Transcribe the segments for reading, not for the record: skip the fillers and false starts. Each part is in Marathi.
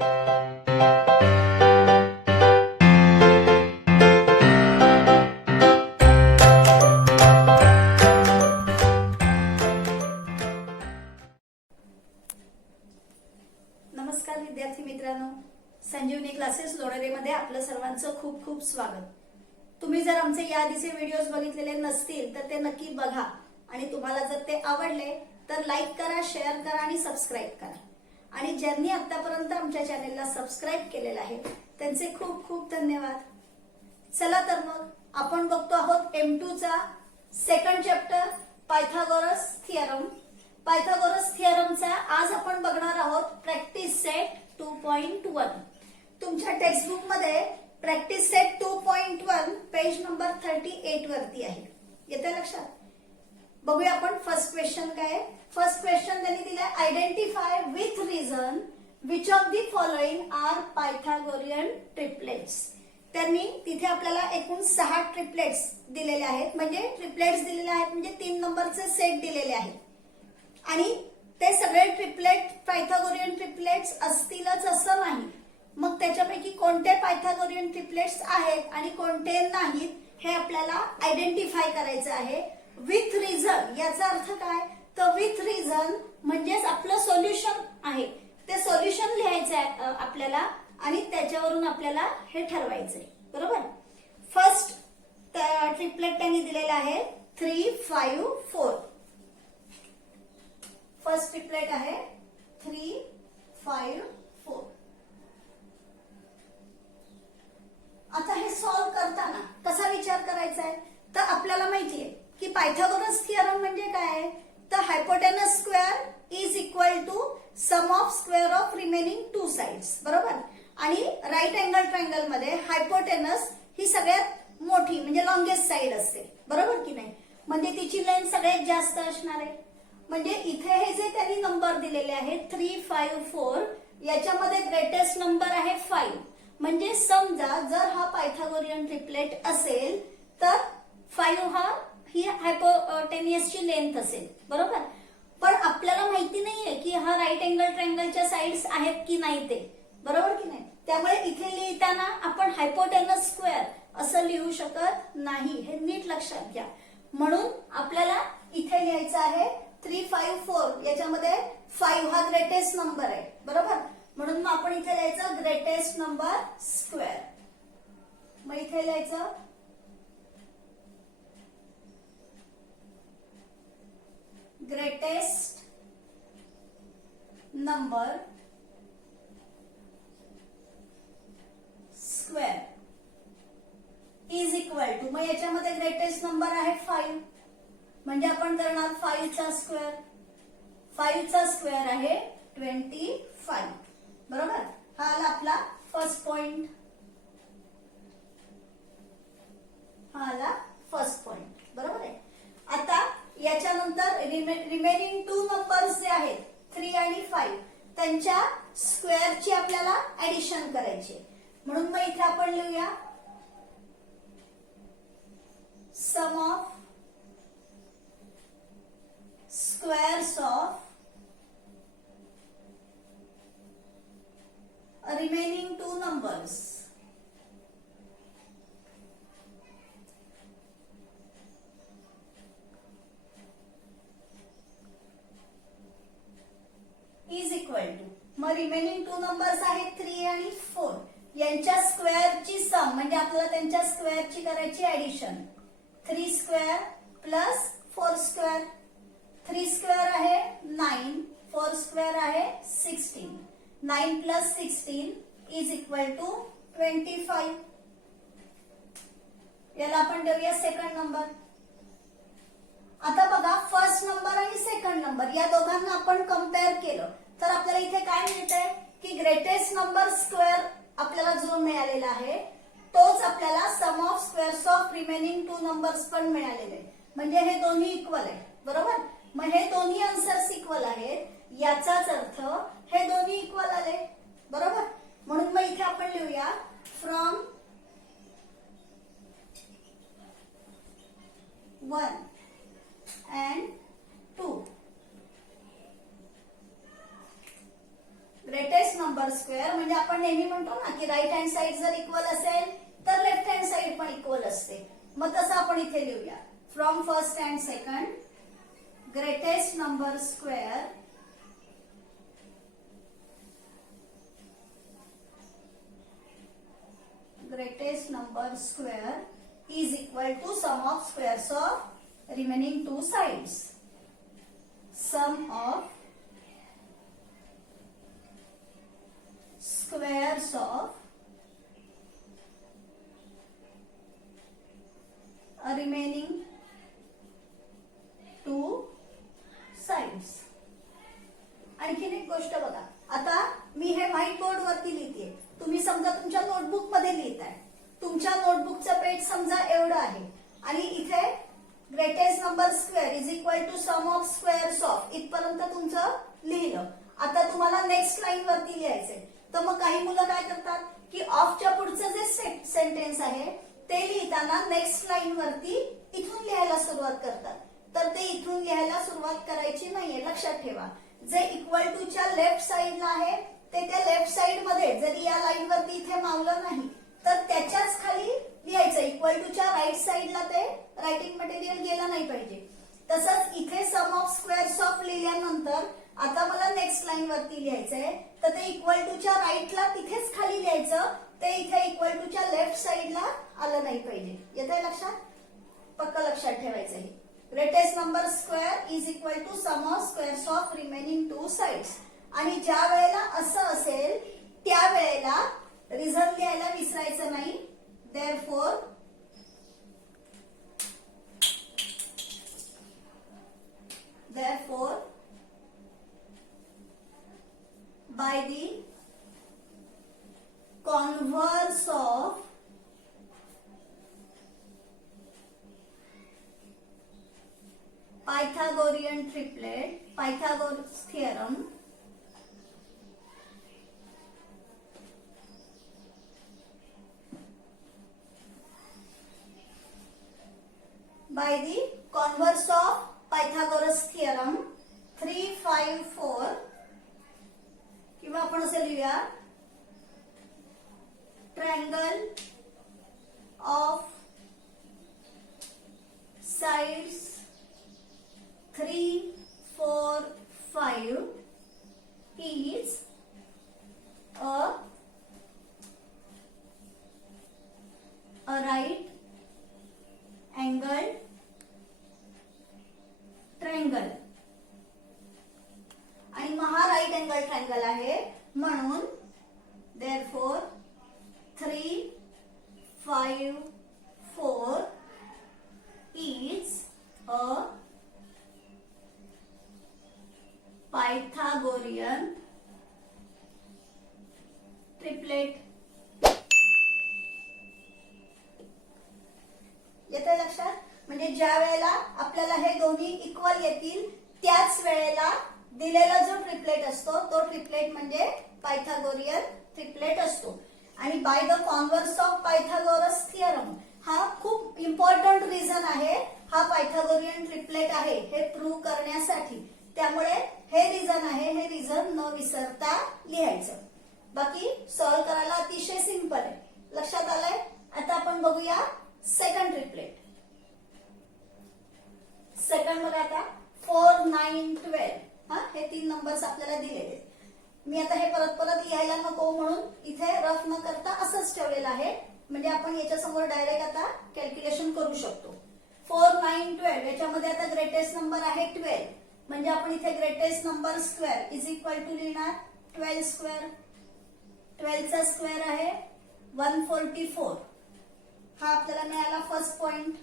नमस्कार विद्यार्थी मित्रांनो, संजीवनी क्लासेस लोणेरेमध्ये आपलं सर्वांचं खूप खूप स्वागत. तुम्ही जर आमचे याआधीचे व्हिडिओज बघितलेले नसतील तर ते नक्की बघा आणि तुम्हाला जर ते आवडले तर लाईक करा, शेअर करा आणि सबस्क्राईब करा. आणि ज्यांनी आतापर्यंत आमच्या चॅनेलला सबस्क्राईब केलेलं आहे त्यांचे खूप खूप धन्यवाद. चला तर मग आपण बघतो आहोत M2 चा second chapter Pythagoras theorem. Pythagoras थिअरमचा आज आपण बघणार आहोत प्रॅक्टिस सेट 2.1. तुमच्या टेक्स्टबुक मध्ये प्रॅक्टिस सेट 2.1 पेज नंबर 38 वरती आहे. येते लक्षात? बघूया आपण फर्स्ट क्वेश्चन काय. फर्स्ट क्वेश्चन त्यांनी दिलाय, identify with reason which of the following are Pythagorean triplets. त्यांनी तिथे आपल्याला एकूण 6 ट्रिपलेट्स दिलेले आहेत, म्हणजे ट्रिपलेट्स दिलेले आहेत म्हणजे 3 नंबरचे सेट दिलेले आहेत आणि ते सगळे ट्रिपलेट पायथागोरियन ट्रिपलेट्स असतीलच असं नाही. मग त्याच्यापैकी कोणते पायथागोरियन ट्रिपलेट्स आहेत आणि कोणते नाहीत हे आपल्याला आयडेंटिफाय करायचं आहे. विथ रिझन याचा अर्थ काय, तर विथ रिझन म्हणजेच आपलं सोल्युशन आहे ते सोल्युशन लिहायचं आहे आपल्याला आणि त्याच्यावरून आपल्याला हे ठरवायचंय. बरोबर. फर्स्ट ट्रिपलेट त्यांनी दिलेला आहे 3, 5, 4. फर्स्ट ट्रिपलेट आहे 3, 5, 4. आता हे सॉल्व्ह करताना कसा विचार करायचा आहे, तर आपल्याला माहितीये की पायथागोरस थिअरम म्हणजे काय, तर hypotenuse square is equal to sum of square of remaining 2 sides. बरोबर. आणि राईट अँगल ट्रायंगल मध्ये हायपोटेनस ही सगळ्यात मोठी म्हणजे लॉंगेस्ट साइड असते. बरोबर की नाही, म्हणजे तिची लेंथ सगळ्यात जास्त असणार आहे. म्हणजे इथे हे जे त्यांनी नंबर दिलेले आहेत 3, 5, 4 याच्यामध्ये ग्रेटेस्ट नंबर आहे 5. म्हणजे समजा जर हा पायथागोरियन ट्रिपलेट असेल तर 5 ही हायपोटेनियसची लेंथ असेल. बरोबर. पण आपल्याला माहिती नाहीये की हा राईट अँगल ट्रायंगलच्या साइड्स आहेत की नाही ते. बरोबर की नाही. त्यामुळे इथे लिहिताना आपण हायपोटेनस स्क्वेअर असं लिहू शकत नाही, हे नीट लक्षात घ्या. म्हणून आपल्याला इथे लिहायचं आहे 3, 5, 4 याच्यामध्ये 5 हा ग्रेटेस्ट नंबर आहे. बरोबर. म्हणून मग आपण इथे लिहायचं ग्रेटेस्ट नंबर स्क्वेअर. मग इथे लिहायचं greatest number square is equal to, मग याच्यामध्ये ग्रेटेस्ट नंबर आहे 5 म्हणजे आपण करणार 5 चा स्क्वेअर. 5 चा स्क्वेअर आहे 25. बरोबर. हा आला आपला फर्स्ट पॉइंट. हा आला फर्स्ट पॉइंट. बरोबर आहे. आता याच्यानंतर रिमेनिंग 2 नंबर्स जे आहेत 3 आणि 5 त्यांच्या स्क्वेअरची आपल्याला ऍडिशन करायची. म्हणून मग इथे आपण लिहूया sum of squares of remaining 2 numbers is equal to, मग रिमेनिंग 2 नंबर्स आहेत 3 आणि 4 यांच्या स्क्वेअरची सम म्हणजे आपल्याला त्यांच्या स्क्वेअरची करायची addition. 3 square plus 4 square. 3 square आहे 9, 4 स्क्वेअर आहे 16. 9 प्लस 16 इज इक्वल टू 25. याला आपण देऊया सेकंड नंबर. आता बघा फर्स्ट नंबर आणि सेकंड नंबर या दोघांना आपण कम्पेअर केलं तर आपल्याला इथे काय मिळतंय की ग्रेटेस्ट नंबर स्क्वेअर आपल्याला जो मिळालेला आहे तोच आपल्याला sum of squares of remaining 2 numbers पण मिळालेले, म्हणजे हे दोन्ही इक्वल आहे. बरोबर. मग हे दोन्ही आन्सर्स इक्वल आहेत याचाच अर्थ हे दोन्ही इक्वल आले. बरोबर. म्हणून मग इथे आपण लिहूया from 1 and 2 greatest numbers square म्हणजे आपण नेहमी म्हणतो ना की राईट हँड साइड जर इक्वल असेल तर लेफ्ट हँड साइड पण इक्वल असते. मग तसं आपण इथे लिहूया. From first and second greatest number square is equal to sum of squares of remaining two sides. Sum of squares of remaining two sides. आणखीन एक गोष्ट बघा. आता मी हे व्हाईट बोर्ड वरती लिहिते. तुम्ही समजा तुमच्या नोटबुक मध्ये लिहिताय. तुमच्या नोटबुकचं पेज समजा एवढं आहे आणि इथे greatest number square is equal to sum of squares of इथपर्यंत तुमचं लिहिलं. आता तुम्हाला नेक्स्ट लाईन वरती लिहायचंय. तर मग काही मुलं काय करतात की ऑफच्या पुढचं जे सेंटेन्स आहे ते लिहिताना नेक्स्ट लाईन वरती इथून लिहायला सुरुवात करतात. तर ते इथून लिहायला सुरुवात करायची नाहीये. लक्षात ठेवा. जे इक्वल टू च्या लेफ्ट साइडला आहे ते त्या लेफ्ट साइड मध्ये जरी या लाईन वरती इथे मावलं नाही तर त्याच्याच खाली लिहायचं. इक्वल टू च्या राईट साइडला ते रायटिंग मटेरियल गेलं नाही पाहिजे. तसंच इथे सम ऑफ स्क्वेअर्स ऑफ लिहिल्यानंतर आता मला नेक्स्ट लाईन वरती लिहायचंय तर ते इक्वल टू च्या राईटला तिथेच खाली लिहायचं. ते इथे इक्वल टू च्या लेफ्ट साइडला आलं नाही पाहिजे. येतंय लक्षात? पक्का लक्षात ठेवायचं आहे. Greatest number square is equal to sum of squares of remaining two sides. आणि ज्या वेळेला असं असेल त्यावेळेला रिझन लिहायला विसरायचं नाही. therefore by the converse of Pythagorean triplet, Pythagoras theorem, by the converse of Pythagoras theorem 3, 5, 4 किंवा आपण असे लिहूया triangle of sides 3, 4, 5 is a right angled triangle. आणि मग हा राईट अँगल ट्रायंगल आहे म्हणून therefore 3, 5, 4 is a Pythagorean triplet. येतंय लक्षात? म्हणजे ज्या वेळेला आपल्याला हे दोन्ही इक्वल येतील त्याच वेळेला दिलेला जो ट्रिपलेट असतो तो ट्रिपलेट म्हणजे पायथागोरियन ट्रिपलेट असतो. आणि by the converse of Pythagoras theorem हा खूप इम्पॉर्टंट रिझन आहे. हा पायथागोरियन ट्रिपलेट आहे हे प्रूव्ह करण्यासाठी. त्यामुळे हे रिझन आहे. हे रिझन न विसरता लिहायचं. बाकी सॉल्व्ह करायला अतिशय सिंपल आहे. लक्षात आलंय? आता आपण बघूया सेकंड ट्रिपलेट. सेकंड बघा आता 4, 9, 12 हे 3 नंबर्स आपल्याला दिलेले. मी आता हे परत परत लिहायला नको म्हणून इथे रफ न करता असंच ठेवलेलं आहे. म्हणजे आपण याच्या समोर डायरेक्ट आता कॅल्क्युलेशन करू शकतो. 4, 9, 12 याच्यामध्ये आता ग्रेटेस्ट नंबर आहे 12 म्हणजे आपण इथे greatest number square is equal to लिहिणार 12 स्क्वेअर. 12 चा स्क्वेअर आहे 144. हा आपल्याला मिळाला first point.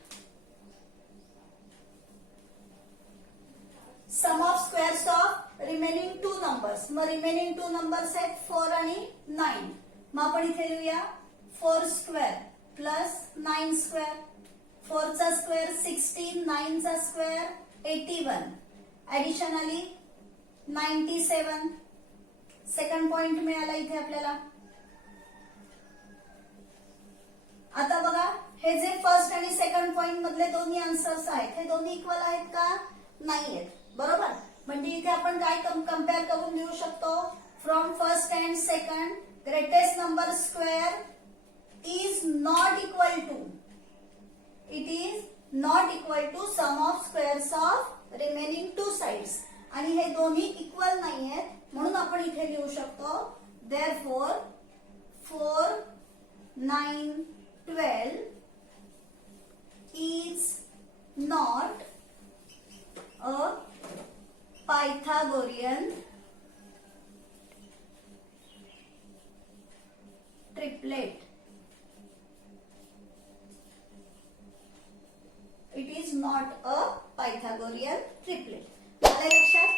Sum of squares of remaining two numbers. मग रिमेनिंग टू नंबर्स आहेत 4 आणि 9. मग आपण इथे लिहूया 4 स्क्वेअर प्लस 9 स्क्वेअर. 4 चा स्क्वेअर 16, 9 चा स्क्वेअर 81, ऍडिशनली 97. सेकंड पॉइंट मिळाला इथे आपल्याला. आता बघा हे जे फर्स्ट आणि सेकंड पॉइंट मधले दोन्ही आन्सर्स आहेत हे दोन्ही इक्वल आहेत का? नाही आहेत. बरोबर. म्हणजे इथे आपण काय कम्पेअर करून लिहू शकतो. from first and second, greatest number square is not equal to, it is not equal to sum of squares of remaining two sides. आणि हे दोन्ही इक्वल नाही आहेत म्हणून आपण इथे लिहू शकतो therefore 4, 9, 12 is not a Pythagorean triplet. It is not a Pythagorean triplet. आलं लक्षात?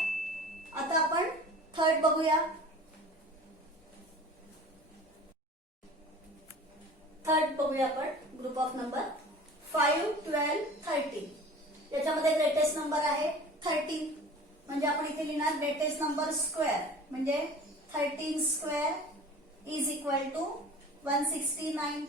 आता आपण थर्ड बघूया. थर्ड बघूया आपण ग्रुप ऑफ नंबर 5, 12, 13. याच्यामध्ये ग्रेटेस्ट नंबर आहे 13. म्हणजे आपण इथे लिहिणार ग्रेटेस्ट नंबर स्क्वेअर म्हणजे 13 स्क्वेअर इज इक्वल टू 169.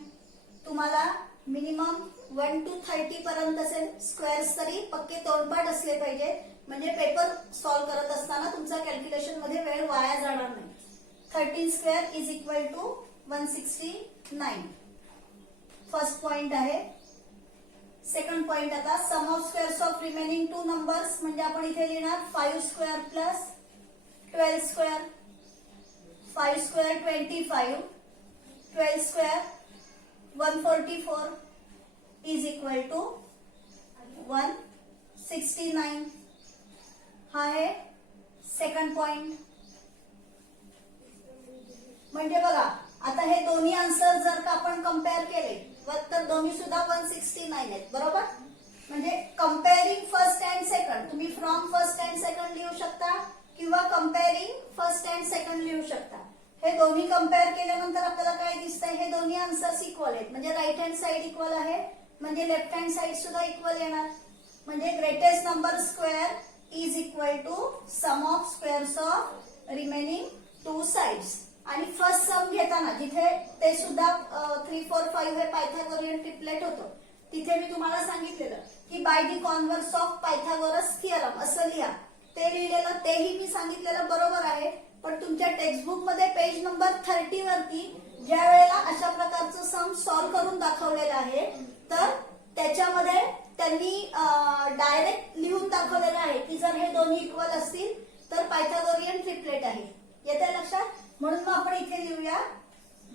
तुम्हाला मिनिमम 1 to 30 पर्यंतचे स्क्वेअर्स तरी पक्के तोडपाठ असले पाहिजे म्हणजे पेपर सॉल्व्ह करत असताना तुमचा कॅल्क्युलेशन मध्ये वेळ वाया जाणार नाही. 13 square is equal to 169. First point आहे. सेकंड पॉइंट आता sum of squares of remaining two numbers म्हणजे आपण इथे लिहिणार 5 square plus 12 square. 5 square 25, 12 square 144 is equal to 169. हा आहे सेकंड पॉइंट. म्हणजे बघा आता हे दोन्ही आन्सर जर का आपण कम्पेअर केले तर दोन्ही सुद्धा 169 आहेत बरोबर. म्हणजे कम्पेअरिंग फर्स्ट अँड सेकंड तुम्ही फ्रॉम फर्स्ट अँड सेकंड लिहू शकता किंवा कम्पेअरिंग फर्स्ट अँड सेकंड लिहू शकता. हे दोन्ही कम्पेअर केल्यानंतर आपल्याला काय दिसतंय हे दोन्ही आन्सर्स इक्वल आहेत म्हणजे राईट हँड साइड इक्वल आहे म्हणजे लेफ्ट हँड साइड सुद्धा इक्वल येणार. म्हणजे greatest number square is equal to sum of squares of remaining two sides. आणि फर्स्ट सम घेताना जिथे ते सुद्धा 3, 4, 5 हे पायथागोरियन ट्रिपलेट होतं तिथे मी तुम्हाला सांगितलेलं की by the converse of Pythagoras theorem असं लिहा. ते लिहिलेलं तेही मी सांगितलेलं बरोबर आहे. पण तुमच्या टेक्स्टबुक मध्ये पेज नंबर 30 वरती ज्या वेळेला अशा प्रकारचं सम सॉल्व्ह करून दाखवलेलं आहे तर त्याच्यामध्ये त्यांनी डायरेक्ट लिहून दाखवलेलं आहे की जर हे दोन्ही इक्वल असतील तर पायथागोरियन ट्रिपलेट आहे. येते लक्षात? म्हणून मग आपण इथे लिहूया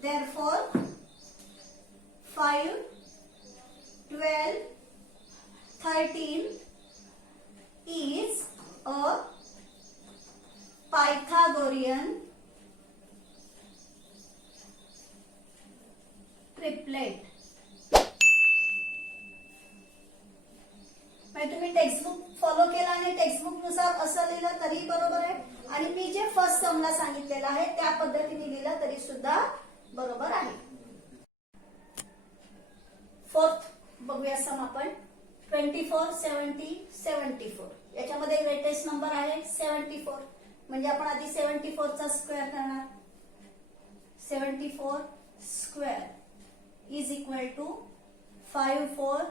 therefore 5, 12, 13 is a Pythagorean triplet. म्हणजे तुम्ही टेक्स्टबुक फॉलो केला आणि टेक्स्टबुक नुसार असं लिहिलं तरी बरोबर आहे आणि मी जे फर्स्ट समला सांगितलेलं आहे त्या पद्धतीने लिहिलं तरी सुद्धा बरोबर आहे. फोर्थ बघूया सम आपण 24, 70, 74. याच्यामध्ये ग्रेटेस्ट नंबर आहे 74 म्हणजे आपण आधी 74 चा स्क्वेअर करणार. 74 स्क्वेअर इज इक्वल टू 5, 4,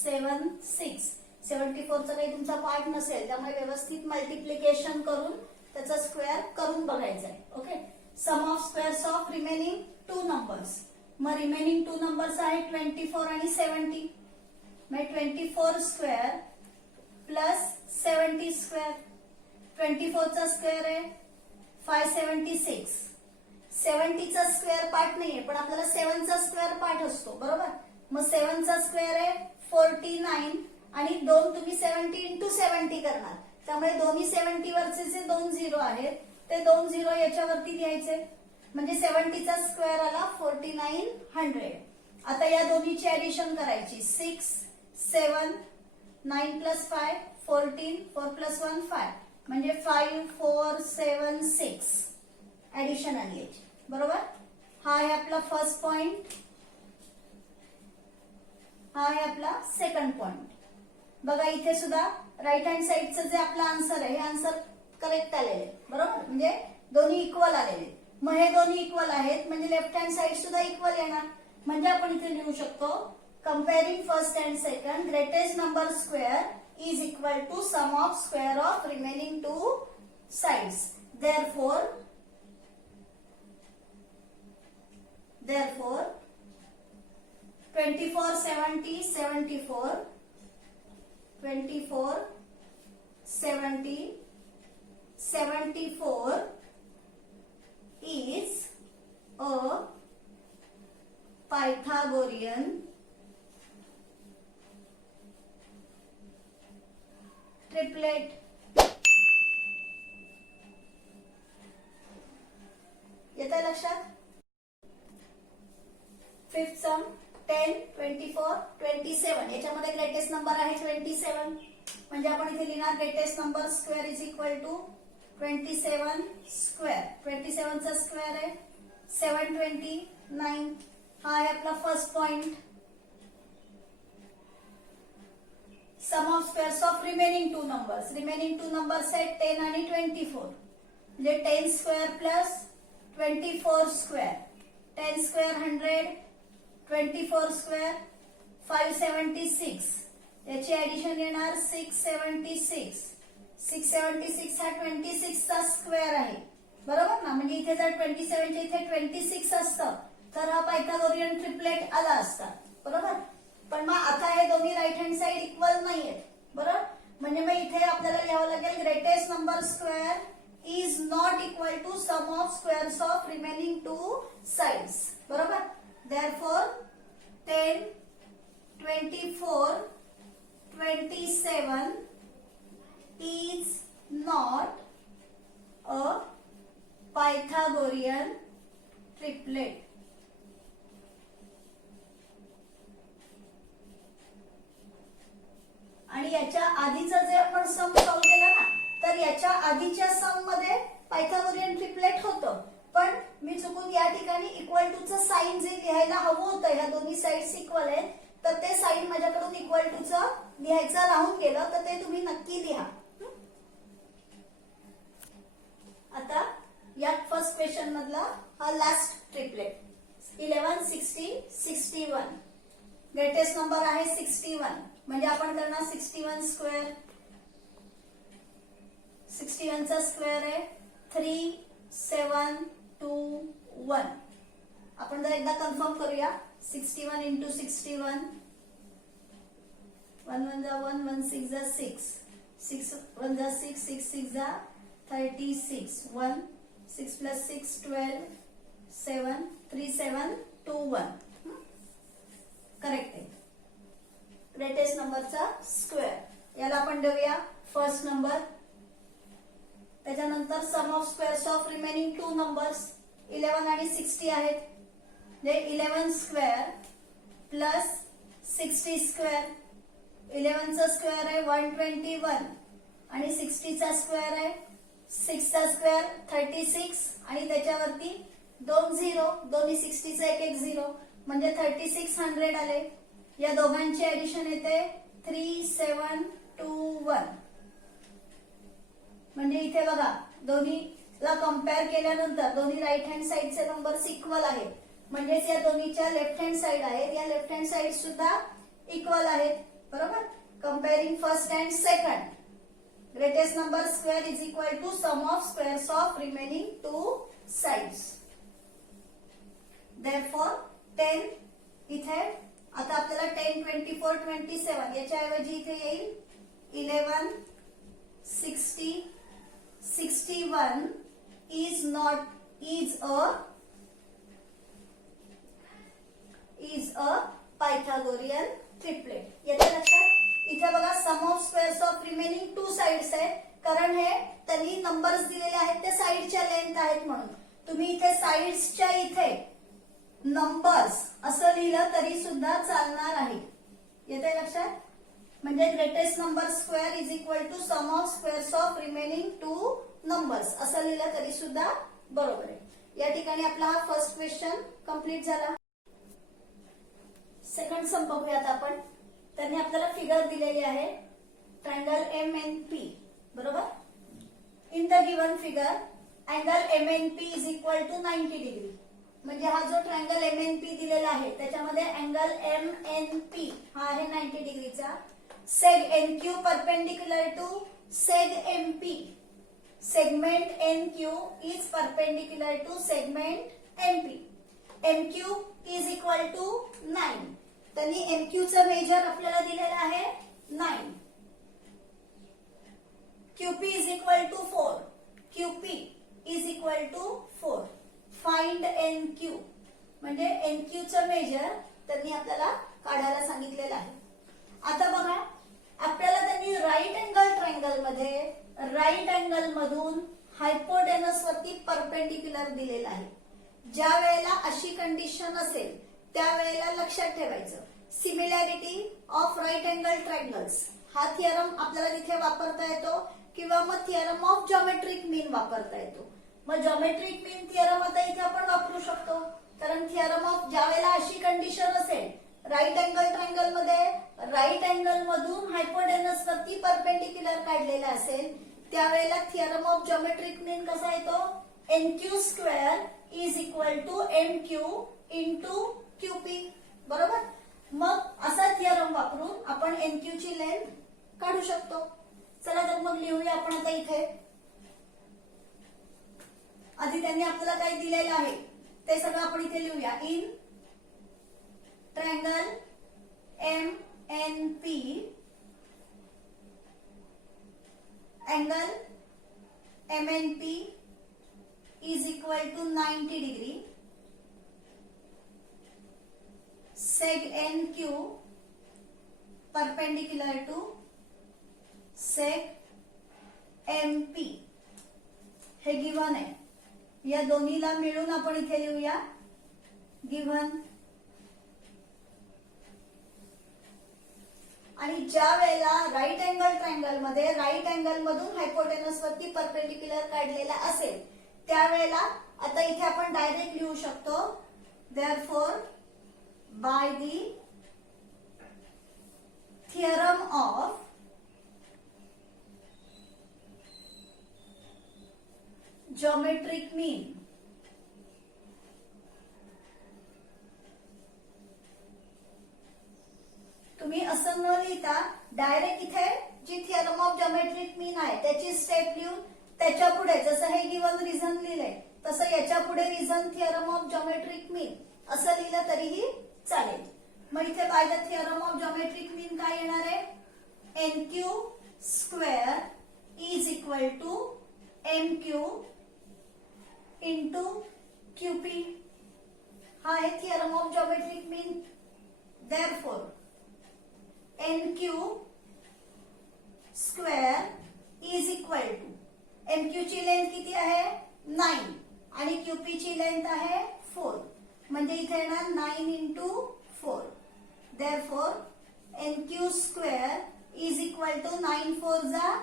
7, 6. 74 चा काही तुमचा पार्ट नसेल त्यामुळे व्यवस्थित मल्टिप्लिकेशन करून त्याचा स्क्वेअर करून बघायचा आहे. Okay. Sum of squares of remaining two numbers. मग रिमेनिंग टू नंबर्स आहे 24 आणि 70. मग 24 स्क्वेअर प्लस 70 स्क्वेअर. 24 चा स्क्वेअर आहे 576. 70 चा स्क्वेअर पार्ट नाहीये पण आपल्याला 7 चा स्क्वेअर पार्ट असतो बरोबर. मग 7 चा स्क्वेअर आहे 49 आणि दोन तुम्ही 70 इंटू 70 करणार त्यामुळे दोन्ही 70 वरचे जे 2 झिरो आहेत ते 2 झिरो याच्यावरती लिहायचे म्हणजे 70 चा स्क्वेअर आला 4900. आता या दोन्हीची ऍडिशन करायची 6, 7, 9 प्लस 5, 14, 4 प्लस 1, 5 म्हणजे 5, 4, 7, 6 ऍडिशन आली याची बरोबर. हा आहे आपला फर्स्ट पॉइंट. हा आहे आपला सेकंड पॉइंट. बघा इथे सुद्धा राईट हँड साइडचं जे आपला आन्सर आहे हे आन्सर करेक्ट आलेले बरोबर म्हणजे दोन्ही इक्वल आलेले. मग हे दोन्ही इक्वल आहेत म्हणजे लेफ्ट हँड साइड सुद्धा इक्वल येणार म्हणजे आपण इथे लिहू शकतो comparing first and second greatest number square is equal to sum of square of remaining two sides. Therefore therefore 24 70 74, 24 70 74 is a Pythagorean triplet. येतं लक्षात? फिफ्थ सम 10 24 27 याच्यामध्ये ग्रेटेस्ट नंबर आहे 27 म्हणजे आपण इथे लिहिणार greatest number square is equal to 27 square. 27 चा स्क्वेअर आहे 729. हा आहे आपला first point. Sum of squares of remaining two numbers. Remaining two numbers आहेत 10 आणि 24 म्हणजे 10 square plus 24 square. 10 square 100, 24 square 576. याची ऍडिशन येणार 676. 676 हा 26 चा स्क्वेअर आहे बरोबर ना. म्हणजे इथे जर 27 च्या इथे 26 असतं तर हा पायथागोरियन ट्रिपलेट आला असता बरोबर. पण मग आता हे दोन्ही राईट हँड साइड इक्वल नाहीयेत बरोबर. म्हणजे मग इथे आपल्याला लिहावं लागेल greatest number square is not equal to sum of squares of remaining two sides बरोबर. therefore 10 24 27 is not a Pythagorean triplet. आणि याच्या आधीचा जे आपण सम सॉल्व केला ना तर याच्या आधीच्या सम मध्ये पायथागोरियन ट्रिपलेट होतं पण मी चुकून या ठिकाणी इक्वल टू चं साइन जे लिहायला हवं होतं ह्या दोन्ही साइड्स इक्वल आहेत तर ते साइन माझ्याकडून इक्वल टू चं लिहायचं राहून गेलं तर ते तुम्ही नक्की लिहा. आता या फर्स्ट क्वेश्चन मधला हा लास्ट ट्रिपलेट 11 60 61. ग्रेटेस्ट नंबर आहे 61 म्हणजे आपण करणार 61 स्क्वेअर. 61 चा स्क्वेअर आहे 3 7 2 1. आपण जर एकदा कन्फर्म करूया 61 इंटू 61. 1 1 जा 1 1 6 जा 6 6 1 जा 6 6 6 जा 36 1 6 plus 6 12 7 3 7 2 1. करेक्ट आहे. ग्रेटेस्ट नंबरचा स्क्वेअर याला आपण देऊया फर्स्ट नंबर. त्याच्यानंतर sum of squares of remaining two numbers 11 आणि 60 आहेत. म्हणजे 11 स्क्वेअर प्लस 60 स्क्वेअर. 11 चा स्क्वेअर आहे 121 आणि 60 चा स्क्वेअर आहे 6 चा स्क्वेअर 36 आणि त्याच्यावरती 2 झिरो. दोन्ही 60 चा एक एक झिरो म्हणजे 3600 आले. या दोघांची ऍडिशन येते 3721. म्हणजे इथे बघा दोन्हीला कम्पेअर केल्यानंतर दोन्ही राईट हँड साइडचे नंबर्स इक्वल आहेत म्हणजेच या दोन्हीच्या लेफ्ट हँड साइड आहेत या लेफ्ट हँड साइड सुद्धा इक्वल आहेत बरोबर. Comparing first and second greatest number square is equal to sum of squares of remaining two sides. therefore 10 इथे आता आपल्याला 10 24 27 याच्या ऐवजी इथे येईल 11 60 61 is a Pythagorean triplet. येते लक्षात. इथे बघा sum of squares of remaining two sides आहे कारण हे त्यांनी नंबर्स दिलेले आहेत ते साइडच्या लेंथ आहेत म्हणून. तुम्ही इथे साइड्सच्या इथे नंबर्स असं लिहिलं तरी सुद्धा चालणार आहे. येते लक्षात. म्हणजे greatest number square is equal to sum of squares of remaining two numbers असं लिहिलं तरी सुद्धा बरोबर आहे. या ठिकाणी आपला हा फर्स्ट क्वेश्चन कंप्लीट झाला. सेकंड सम बघूयात आपण. त्यांनी आपल्याला फिगर दिलेली आहे ट्रायंगल MNP बरोबर. In the given figure angle MNP is equal to 90 degree. म्हणजे हा जो ट्रायंगल MNP दिलेला आहे त्याच्यामध्ये अँगल MNP हा आहे 90 डिग्रीचा. Seg NQ perpendicular to seg MP. Segment NQ is perpendicular to segment MP. M Q is equal to 9. त्यांनी एम क्यूचं मेजर आपल्याला दिलेलं आहे 9. QP is equal to 4. QP is equal to 4. Find N Q म्हणजे एन क्यूचं मेजर त्यांनी आपल्याला काढायला सांगितलेलं आहे. आता बघा आपल्याला त्यांनी राईट अँगल ट्रायंगल मध्ये राईट अँगल मधून हायपोटेनस वरती परपेंडिक्युलर दिलेला आहे. ज्या वेळेला अशी कंडिशन असेल त्यावेळेला लक्षात ठेवायचं similarity of right angle triangles हा थिअरम आपल्याला तिथे वापरता येतो किंवा मग थिअरम ऑफ जॉमेट्रिक मीन वापरता येतो. मग जॉमेट्रिक मीन थिअरम आता इथे आपण वापरू शकतो कारण थिअरम ऑफ ज्या वेळेला अशी कंडिशन असेल राईट अँगल ट्रायंगल मध्ये राईट अँगल मधून हायपोटेनस वरती परपेंडिक्युलर काढलेला असेल त्यावेळेला थिअरम ऑफ जॉमेट्रिक मीन कसा येतो N Q square is equal to M Q into QP. बरोबर. मग असा थिअरम वापरून आपण एन क्यू ची लेंथ काढू शकतो. चला तर मग लिहूया आपण आता इथे. आधी त्यांनी आपल्याला काय दिलेलं आहे ते सगळं आपण इथे लिहूया. In triangle M N P angle MNP is equal to 90 degree. Seg NQ perpendicular to seg MP हे गिव्हन आहे. या दोन्हीला मिळून आपण इथे लिहूया गिव्हन. आणि ज्या वेळेला राईट अँगल ट्रायंगल मध्ये राईट अँगल मधून हायपोटेनस वरती परपेंडिक्युलर काढलेला असेल त्यावेळेला आता इथे आपण डायरेक्ट लिहू शकतो therefore by the theorem of geometric mean तुम्ही असं न लिहिता डायरेक्ट इथे जी थिअरम ऑफ जॉमेट्रिक मीन आहे त्याची स्टेप लिहून त्याच्या पुढे जसं हे गिव्हन रिझन लिहिलंय तसं याच्या पुढे reason theorem of geometric mean असं लिहिलं तरीही चालेल. मग इथे by the theorem of geometric mean काय येणार आहे N Q square is equal to M Q into Q P. हा आहे theorem of geometric mean. Therefore N Q square is equal to M Q ची लेंथ किती आहे 9 आणि क्यूपी ची लेंथ आहे 4 म्हणजे इथे येणार 9 into 4. Therefore N Q square is equal to 9 4 जा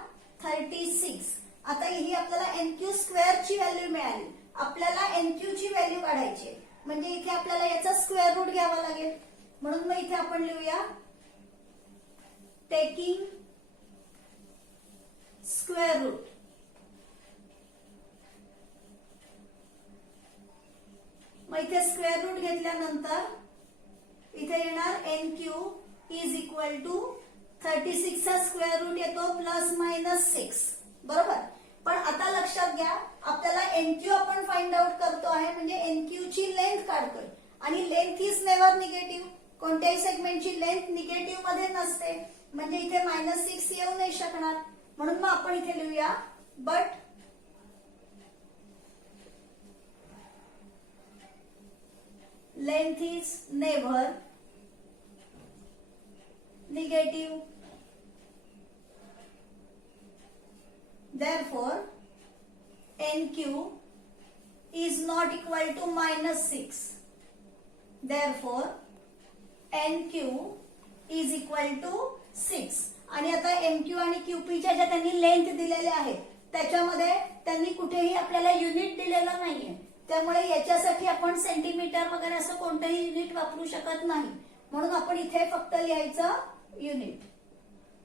36. आता ही आपल्याला एन क्यू स्क्वेअर ची व्हॅल्यू मिळाली. आपल्याला एन क्यू ची व्हॅल्यू काढायची म्हणजे इथे आपल्याला याचा स्क्वेअर रूट घ्यावा लागेल. म्हणून मग इथे आपण लिहूया टेकिंग स्क्वेअर रूट. मग इथे स्क्वेअर रूट घेतल्यानंतर इथे येणार N Q is equal to 36 चा स्क्वेअर रूट येतो प्लस मायनस 6. बरोबर. पण आता लक्षात घ्या आपल्याला एन क्यू आपण फाइंड आउट करतो आहे म्हणजे एन क्यू ची लेंथ काढतोय आणि लेंथ इज नेव्हर निगेटिव्ह. कोणत्याही सेगमेंटची लेंथ निगेटिव्ह मध्ये नसते म्हणजे इथे -6 येऊ नाही शकणार. म्हणून मग आपण इथे लिहूया but length is never negative. Therefore, NQ is not equal to -6. Therefore, NQ is equal to 6. आणि आता MQ आणि QPच्या ज्या त्यांनी लेंथ दिलेल्या आहेत त्याच्यामध्ये त्यांनी कुठेही आपल्याला युनिट दिलेलं नाहीये. त्यामुळे याच्यासाठी आपण सेंटीमीटर वगैरे असं कोणतंही युनिट वापरू शकत नाही. म्हणून आपण इथे फक्त लिहायचं unit.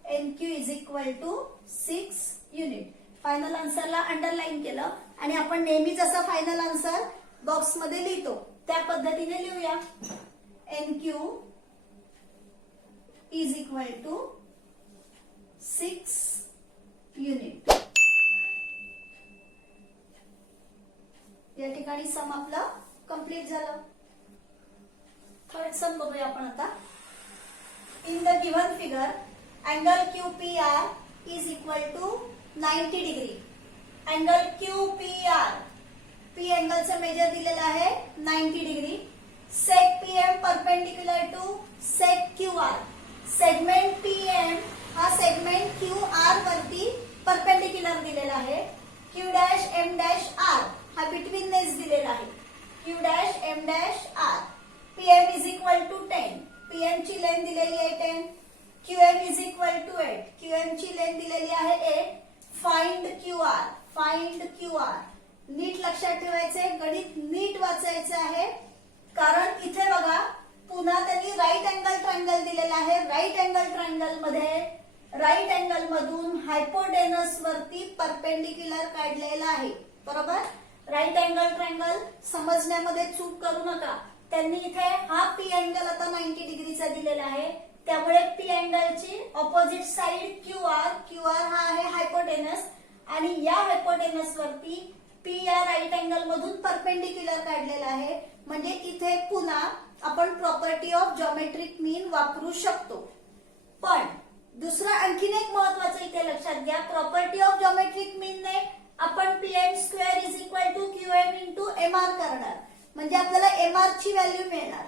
NQ is equal to 6 unit. Final आन्सरला अंडरलाईन केलं आणि आपण नेहमी जसं फायनल आन्सर बॉक्स मध्ये लिहितो त्या पद्धतीने लिहूया. NQ is equal to 6 unit. या ठिकाणी सम आपलं कंप्लीट झालं. थर्ड सम बघूया आपण आता. In the given figure angle QPR is equal to 90 degree. Angle QPR, P अँगलचं मेजर दिलेलं आहे 90 degree. Seg PM perpendicular to seg QR. Segment PM हा सेगमेंट QR वरती परपेंडिक्युलर दिलेला आहे. Q dash M dash R हा बिटवीन नेस दिलेला आहे. Q dash M dash R. PM is equal to 10. PM ची लेंथ दिलेली आहे 10. QM is equal to 8. QM ची लेंथ दिलेली आहे 8. Find QR. Find QR. नीट लक्षात ठेवायचे, गणित नीट वाचायचं आहे, कारण इथे बघा पुन्हा त्यांनी राईट अँगल ट्रायंगल दिलेला आहे. राईट अँगल ट्रायंगल मध्ये राईट अँगल मधून हायपोटेनस वरती परपेंडिक्युलर काढलेला आहे. बरोबर. राईट अँगल ट्रायंगल समजण्यामध्ये चूक करू नका. त्यांनी इथे हा P अँगल आता 90 डिग्रीचा दिलेला आहे, त्यामुळे P अँगलची ऑपोजिट साइड QR हा आहे हायपोटेनस, आणि या हायपोटेनस वरती P या राईट अँगल मधून परपेंडिक्युलर काढलेला आहे. म्हणजे इथे पुन्हा आपण प्रॉपर्टी ऑफ जॉमेट्रिक मीन वापरू शकतो. पण दुसरा आणखीन एक महत्वाचं इथे लक्षात घ्या. प्रॉपर्टी ऑफ जॉमेट्रिक मीन ने आपण PM square is equal to QM into MR करणार, म्हणजे आपल्याला MR ची व्हॅल्यू मिळणार.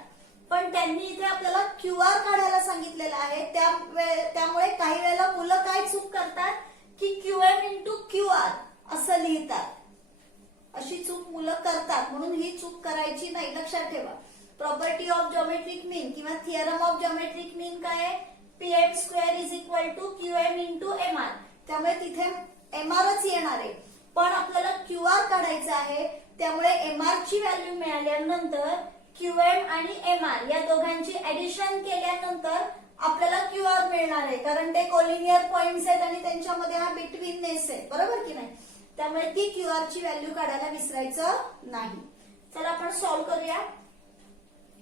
पण त्यांनी इथे आपल्याला QR काढायला सांगितलेलं आहे. त्यामुळे काही वेळेला मुलं काय चूक करतात की QM इंटू QR असं लिहितात. अशी चूक मुलं करतात, म्हणून ही चूक करायची नाही. लक्षात ठेवा, प्रॉपर्टी ऑफ जॉमेट्रिक मीन किंवा थिअरम ऑफ जॉमेट्रिक मीन काय आहे? PM square is equal to QM into MR. त्यामुळे तिथे MRच येणार आहे, पण आपल्याला QR काढायचं आहे. त्यामुळे MR ची व्हॅल्यू मिळाल्यानंतर QM आणि MR या दोघांची ऍडिशन केल्यानंतर आपल्याला QR मिळणार आहे, कारण ते कोलिनियर पॉइंट्स आहेत आणि त्यांच्यामध्ये हा बिटवीन नेस आहे. बरोबर की नाही? त्यामुळे ती QR ची व्हॅल्यू काढायला विसरायचं नाही. चला आपण सॉल्व्ह करूया.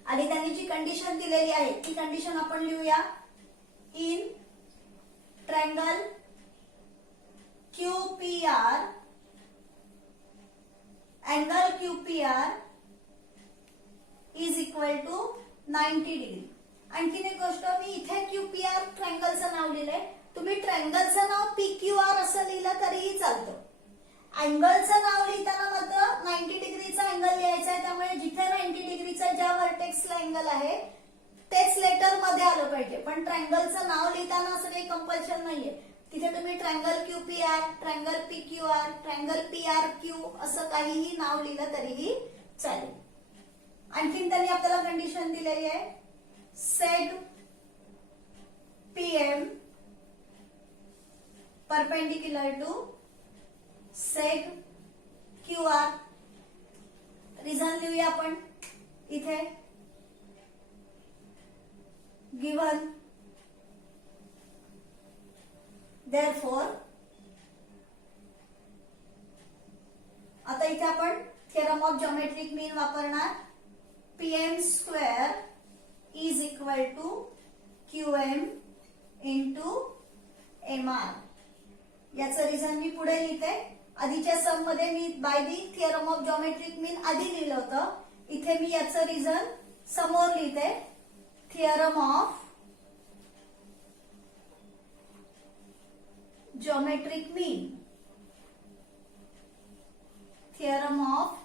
आणि त्यांनी जी कंडिशन दिलेली आहे ती कंडिशन आपण लिहूया. In triangle QPR angle QPR is equal to 90 degree. आणखीन एक गोष्ट, मी इथे QPR ट्रायंगलचं नाव लिहिलंय. तुम्ही ट्रायंगलचं नाव PQR असं लिहिलं तरीही चालतं. अँगलचं नाव लिहिताना मात्र 90 डिग्रीचा अँगल लिहायचा आहे. त्यामुळे जिथे 90 डिग्रीचा ज्या व्हर्टेक्सला अँगल आहे तेच लेटर मध्ये आलं पाहिजे. पण ट्रायंगलचं नाव लिहिताना असं काही कंपल्शन नाहीये. तिथे तुम्ही triangle QPR, triangle PQR, triangle PRQ असं काहीही नाव लिहिलं तरीही चालेल. आणखीन त्यांनी आपल्याला कंडिशन दिलेली आहे. Seg PM perpendicular to seg QR. Reason लिहूया आपण इथे. Given therefore. आता इथे आपण थिअरम ऑफ जॉमेट्रिक मीन वापरणार. PM square is equal to QM into MR. याचं रिझन मी पुढे लिहिते. आधीच्या सम मध्ये मी by the theorem of geometric mean आधी लिहिलं होतं. इथे मी याचं रिझन समोर लिहिते. Theorem of geometric mean. Theorem of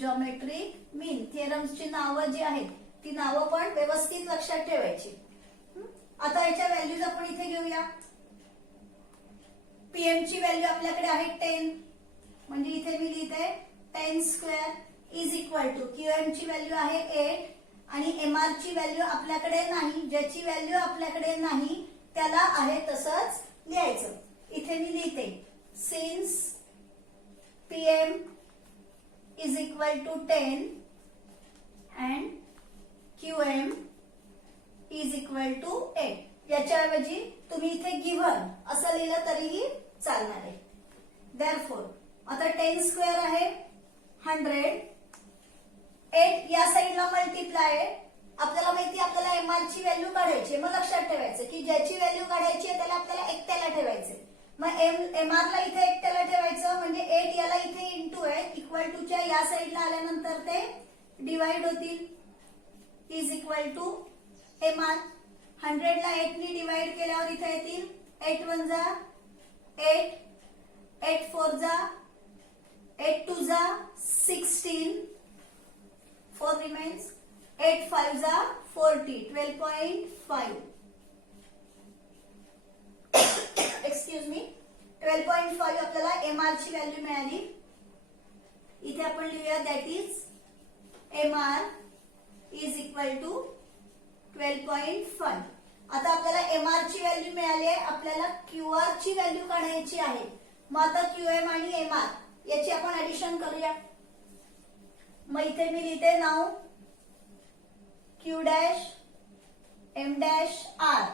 geometric mean. थिअरम्सची नावं जी आहेत ती नावं पण व्यवस्थित लक्षात ठेवायची. आता याच्या व्हॅल्यूज आपण इथे घेऊया. PM ची व्हॅल्यू आपल्याकडे आहे 10, म्हणजे इथे मी लिहिते 10 square is equal to QM ची व्हॅल्यू आहे 8 आणि MR ची व्हॅल्यू आपल्याकडे नाही. ज्याची व्हॅल्यू आपल्याकडे नाही त्याला आहे तसंच लिहायचं. इथे मी लिहिते since PM is equal to 10 and QM is equal to 8. याच्याऐवजी तुम्ही इथे गिव्हन असं लिहिलं तरीही चालणार आहे. देअरफॉर आता 10 स्क्वेअर आहे 100. 8 या साईडला मल्टिप्लाय आहे. आपल्याला माहिती आपल्याला MR ची व्हॅल्यू काढायची. मग लक्षात ठेवायचं की ज्याची व्हॅल्यू काढायची आहे त्याला आपल्याला एकट्याला ठेवायचे. मग MR ला इथे एकट्याला ठेवायचं, म्हणजे 8 याला इथे इंटू आहे. इक्वल टू च्या या साईडला आल्यानंतर ते डिवाइड होतील. Is equal to MR. 100 ला 8 ने डिवाइड केल्यावर इथे येतील 8 1 जा 8, 8 4 जा 8 2 जा 16, 4 remains, 8 5 जा 40, 12.5. एक्सक्यूज मी, 12.5 आपल्याला MR ची व्हॅल्यू मिळाली. इथे आपण लिहूया that is MR is equal to 12.5. आता आपल्याला MR ची व्हॅल्यू मिळाली आहे, आपल्याला QR ची व्हॅल्यू काढायची आहे. मग आता QM आणि MR याची आपण ऍडिशन करूया. मग इथे मी लिहिते नाव Q dash M dash R.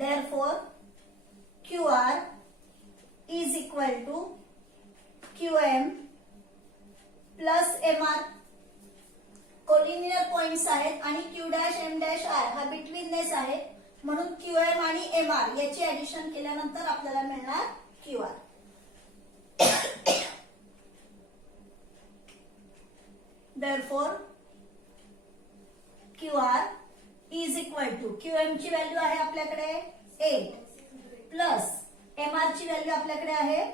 Therefore QR is equal to QM plus MR. Collinear points आहेत आणि Q dash M dash R हा बिटवीननेस आहे, म्हणून QM आणि MR याची ऍडिशन केल्यानंतर आपल्याला मिळणार QR. Therefore QR is equal to QM ची व्हॅल्यू आहे आपल्याकडे 8 प्लस MR ची व्हॅल्यू आपल्याकडे आहे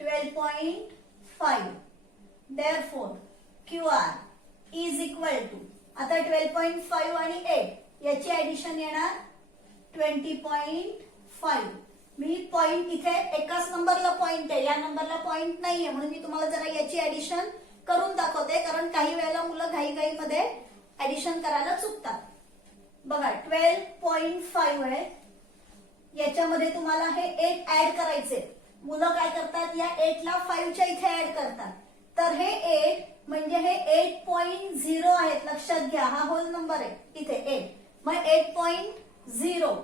12.5. Therefore QR is equal to, आता 12.5 आणि 8 याची ऍडिशन येणार 20.5. मी पॉइंट इथे एकाच नंबरला पॉइंट आहे, या नंबरला पॉइंट नाहीये, म्हणून मी तुम्हाला जरा याची ऍडिशन करून दाखवते, कारण काही वेळेला मुलं घाईघाईमध्ये ऍडिशन करायला चुकतात. बघा 12.5 आहे, याच्यामध्ये तुम्हाला हे 8 ऍड करायचे. मुलं काय करतात, या 8 ला 5 च्या इथे ऍड करतात, तर हे 8 म्हणजे हे 8.0 आहेत. लक्षात घ्या, हा होल नंबर आहे इथे 8, मग 8.0.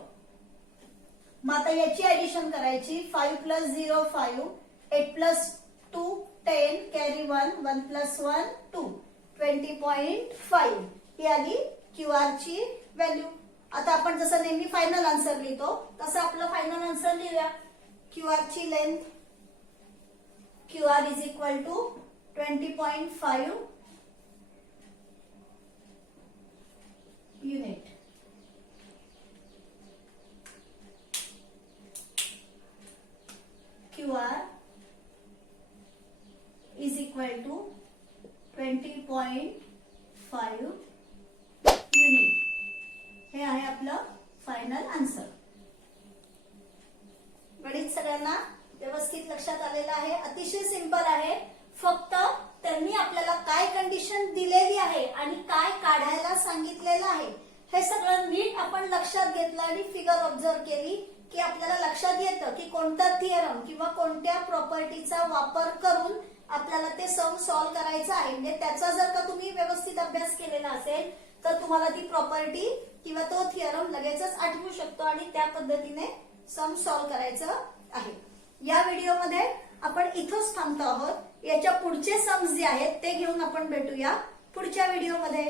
मग आता याची ऍडिशन करायची. 5 प्लस 0 5, 8 प्लस 2 10, कॅरी 1, 1 प्लस 1 2, 20.5 ही आली QR ची व्हॅल्यू. आता आपण जसं नेहमी फायनल आन्सर लिहितो तसं आपलं फायनल आन्सर लिहूया. QR ची length QR is equal to 20.5 unit. QR is equal to 20.5 unit. हे आहे आपलं फायनल आन्सर. गणित सगळ्यांना व्यवस्थित लक्षात आलेलं आहे. अतिशय सिंपल आहे. फक्त त्यांनी आपल्याला काय कंडिशन दिलेली आहे आणि काय काढायला सांगितलेलं आहे हे सगळं नीट आपण लक्षात घेतलं आणि फिगर ऑब्झर्व केली की आपल्याला लक्षात येतं की कोणता थिअरम किंवा कोणत्या प्रॉपर्टीचा वापर करून आपल्याला ते सम सॉल्व्ह करायचं आहे. म्हणजे त्याचा जर का तुम्ही व्यवस्थित अभ्यास केलेला असेल तर तुम्हाला ती प्रॉपर्टी किंवा तो थिअरम लगेचच आठवू शकतो आणि त्या पद्धतीने सम सॉल्व्ह करायचं आहे. या व्हिडिओमध्ये आपण इथंच थांबतो आहोत. याच्या पुढचे सम्स जे आहेत ते घेऊन आपण भेटूया पुढच्या व्हिडिओमध्ये.